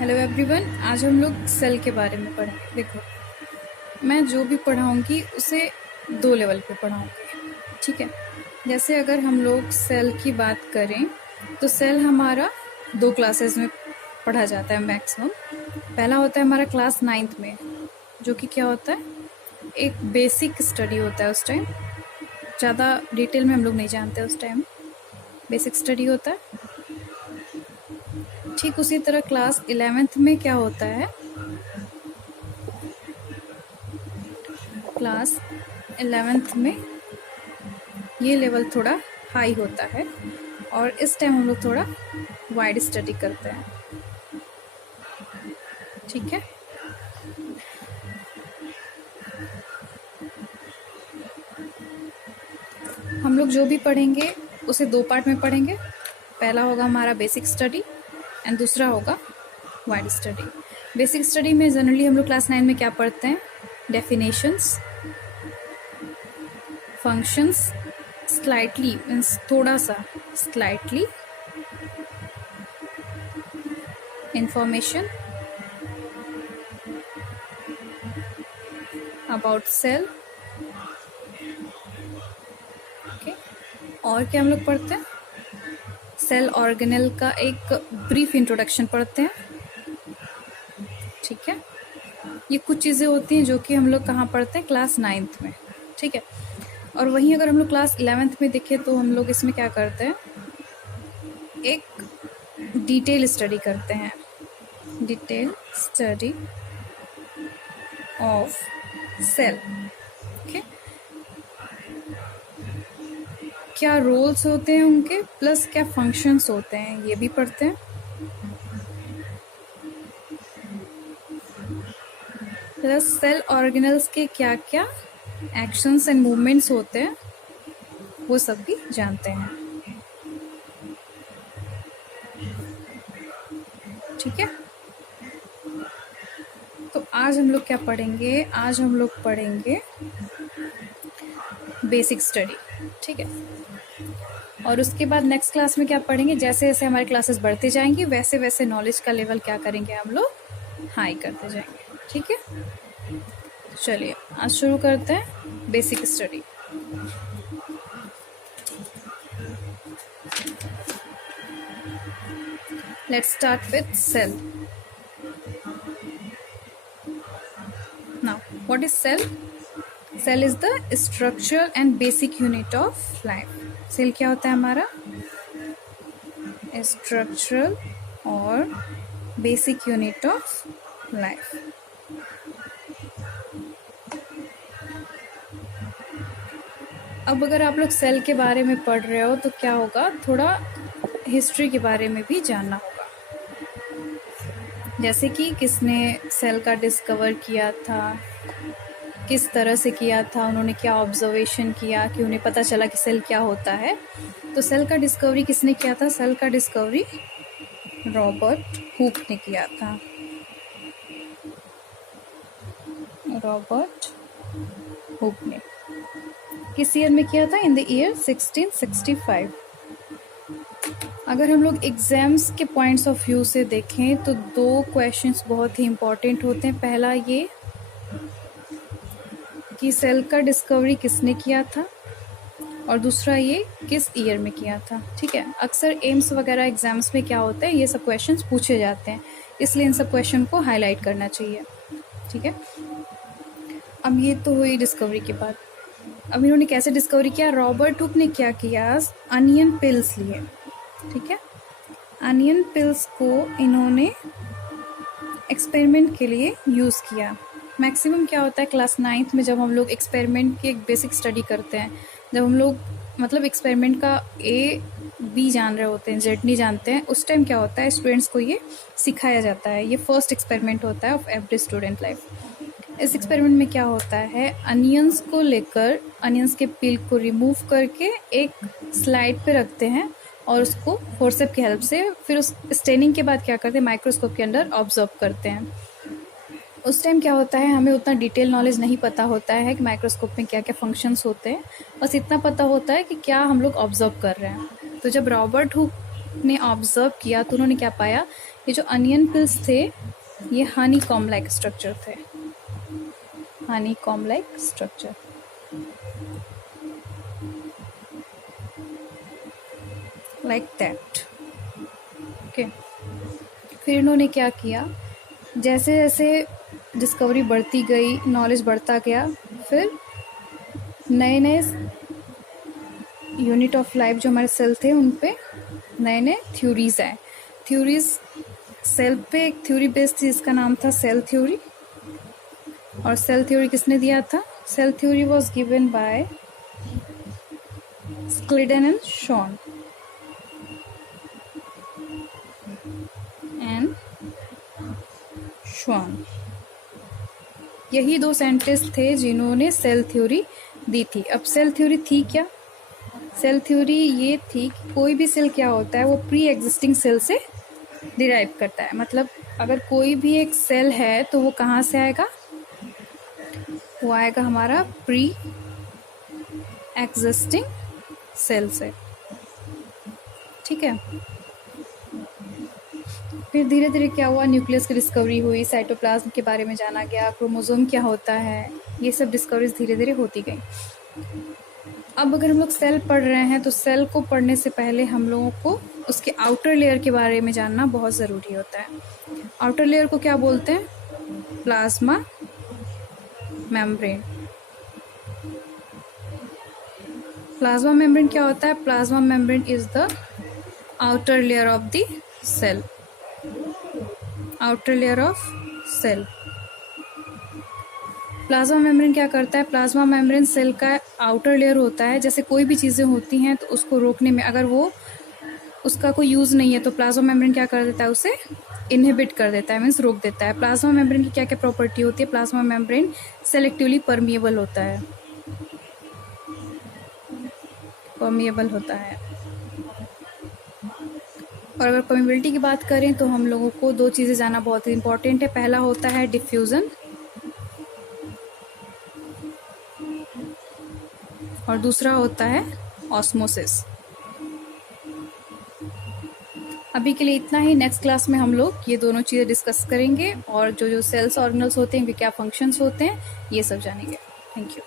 Hello everyone, आज हम लोग सेल के बारे में पढ़ेंगे। देखो, मैं जो भी पढ़ाऊंगी उसे 2 लेवल पे पढ़ाऊंगी, ठीक है। जैसे अगर हम लोग सेल की बात करें तो सेल हमारा 2 क्लासेस में पढ़ा जाता है मैक्सिमम। पहला होता है हमारा क्लास 9th में, जो कि क्या होता है, एक बेसिक स्टडी होता है। उस टाइम ज़्यादा डिटेल में हम लोग नहीं जानते, उस टाइम बेसिक स्टडी होता है। ठीक उसी तरह क्लास 11th में क्या होता है, क्लास 11th में ये लेवल थोड़ा हाई होता है और इस टाइम हम लोग थोड़ा वाइड स्टडी करते हैं, ठीक है। हम लोग जो भी पढ़ेंगे उसे 2 पार्ट में पढ़ेंगे। पहला होगा हमारा बेसिक स्टडी एंड दूसरा होगा वाइड स्टडी। बेसिक स्टडी में जनरली हम लोग क्लास 9 में क्या पढ़ते हैं, डेफिनेशंस, फंक्शंस, स्लाइटली मीन्स थोड़ा सा, slightly information about cell, okay. और क्या हम लोग पढ़ते हैं, सेल ऑर्गेनेल का एक ब्रीफ इंट्रोडक्शन पढ़ते हैं, ठीक है। ये कुछ चीज़ें होती हैं जो कि हम लोग कहाँ पढ़ते हैं, क्लास 9th में, ठीक है। और वहीं अगर हम लोग क्लास 11th में देखें तो हम लोग इसमें क्या करते हैं, एक डिटेल स्टडी करते हैं, detail study of cell, okay. क्या रोल्स होते हैं उनके, प्लस क्या फंक्शंस होते हैं, ये भी पढ़ते हैं। प्लस सेल ऑर्गेनल्स के क्या क्या एक्शंस एंड मूवमेंट्स होते हैं वो सब भी जानते हैं, ठीक है। तो आज हम लोग क्या पढ़ेंगे, आज हम लोग पढ़ेंगे बेसिक स्टडी, ठीक है। और उसके बाद नेक्स्ट क्लास में क्या पढ़ेंगे, जैसे जैसे हमारी क्लासेस बढ़ते जाएंगी वैसे वैसे नॉलेज का लेवल क्या करेंगे हम लोग, हाई करते जाएंगे, ठीक है। चलिए आज शुरू करते हैं basic study. Let's start with cell. Now what is cell? Cell is the structural and basic unit of life. Cell क्या होता है हमारा, स्ट्रक्चरल और बेसिक यूनिट ऑफ लाइफ। अब अगर आप लोग सेल के बारे में पढ़ रहे हो तो क्या होगा, थोड़ा हिस्ट्री के बारे में भी जानना होगा, जैसे कि किसने सेल का डिस्कवर किया था, किस तरह से किया था, उन्होंने क्या ऑब्जर्वेशन किया कि उन्हें पता चला कि सेल क्या होता है। तो सेल का डिस्कवरी किसने किया था, सेल का डिस्कवरी रॉबर्ट हुक ने किया था, रॉबर्ट हुक ने। किस ईयर में किया था, इन द ईयर 1665। अगर हम लोग एग्जाम्स के पॉइंट्स ऑफ व्यू से देखें तो 2 क्वेश्चंस बहुत ही इंपॉर्टेंट होते हैं। पहला ये कि सेल का डिस्कवरी किसने किया था, और दूसरा ये किस ईयर में किया था, ठीक है। अक्सर एम्स वगैरह एग्जाम्स में क्या होता है, ये सब क्वेश्चंस पूछे जाते हैं, इसलिए इन सब क्वेश्चन को हाईलाइट करना चाहिए, ठीक है। अब ये तो हुई डिस्कवरी की बात। अब इन्होंने कैसे डिस्कवरी किया, रॉबर्ट हुक ने क्या किया, अनियन पिल्स लिए, ठीक है। अनियन पिल्स को इन्होंने एक्सपेरिमेंट के लिए यूज़ किया। मैक्सिमम क्या होता है क्लास 9th में, जब हम लोग एक्सपेरिमेंट की एक बेसिक स्टडी करते हैं, जब हम लोग मतलब एक्सपेरिमेंट का ए बी जान रहे होते हैं, जेड नहीं जानते हैं, उस टाइम क्या होता है, स्टूडेंट्स को ये सिखाया जाता है। ये फर्स्ट एक्सपेरिमेंट होता है ऑफ एवरी स्टूडेंट लाइफ। इस एक्सपेरिमेंट में क्या होता है, अनियंस को लेकर, अनियंस के पील को रिमूव करके एक स्लाइड पे रखते हैं और उसको फोर्सेप की हेल्प से फिर उस स्टेनिंग के बाद क्या करते हैं, माइक्रोस्कोप के अंदर ऑब्जर्व करते हैं। उस टाइम क्या होता है, हमें उतना डिटेल नॉलेज नहीं पता होता है कि माइक्रोस्कोप में क्या क्या फंक्शंस होते हैं, बस इतना पता होता है कि क्या हम लोग ऑब्जर्व कर रहे हैं। तो जब रॉबर्ट हुक ने ऑब्जर्व किया तो उन्होंने क्या पाया, ये जो अनियन पिल्स थे ये हनी कॉम लाइक स्ट्रक्चर थे, Honey com like structure. Like that. Okay, फिर इन्होंने क्या किया, जैसे जैसे डिस्कवरी बढ़ती गई, नॉलेज बढ़ता गया, फिर नए नए यूनिट ऑफ लाइफ जो हमारे सेल थे उन पे नए नए थ्योरीज आए। थ्योरीज सेल पे एक थ्योरी बेस्ड थी जिसका नाम था सेल थ्योरी। और सेल थ्योरी किसने दिया था? Cell theory was given by Schleiden and Schwann and Schwann. यही दो साइंटिस्ट थे जिन्होंने सेल थ्योरी दी थी। अब सेल थ्योरी थी क्या? सेल थ्योरी ये थी कि कोई भी सेल क्या होता है वो प्री एग्जिस्टिंग सेल से डिराइव करता है। मतलब अगर कोई भी एक सेल है तो वो कहाँ से आएगा? वो आएगा हमारा प्री एग्जिस्टिंग सेल से, ठीक है। फिर धीरे धीरे क्या हुआ, न्यूक्लियस की डिस्कवरी हुई, साइटोप्लाज्म के बारे में जाना गया, क्रोमोसोम क्या होता है, ये सब डिस्कवरीज धीरे धीरे होती गई। अब अगर हम लोग सेल पढ़ रहे हैं तो सेल को पढ़ने से पहले हम लोगों को उसके आउटर लेयर के बारे में जानना बहुत ज़रूरी होता है। आउटर लेयर को क्या बोलते हैं? Plasma membrane. प्लाज्मा मेम्ब्रेन क्या होता है? Plasma membrane is the outer layer of the cell, outer layer of cell. Plasma membrane क्या करता है? प्लाज्मा मेम्ब्रेन सेल का आउटर लेयर होता है। जैसे कोई भी चीज़ें होती हैं तो उसको रोकने में, अगर वो उसका कोई यूज़ नहीं है तो प्लाज्मा मेम्ब्रेन क्या कर देता है? उसे इनहिबिट कर देता है, मीन्स रोक देता है। प्लाज्मा मेम्ब्रेन की क्या क्या प्रॉपर्टी होती है? प्लाज्मा मेम्ब्रेन सेलेक्टिवली परमिएबल होता है, परमिएबल होता है। और अगर परमिएबिलिटी की बात करें तो हम लोगों को दो चीज़ें जानना बहुत ही इंपॉर्टेंट है। पहला होता है डिफ्यूज़न और दूसरा होता है ऑस्मोसिस। अभी के लिए इतना ही। नेक्स्ट क्लास में हम लोग ये दोनों चीज़ें डिस्कस करेंगे और जो जो सेल्स ऑर्गेनल्स होते हैं, उनके क्या फंक्शंस होते हैं, ये सब जानेंगे। Thank you.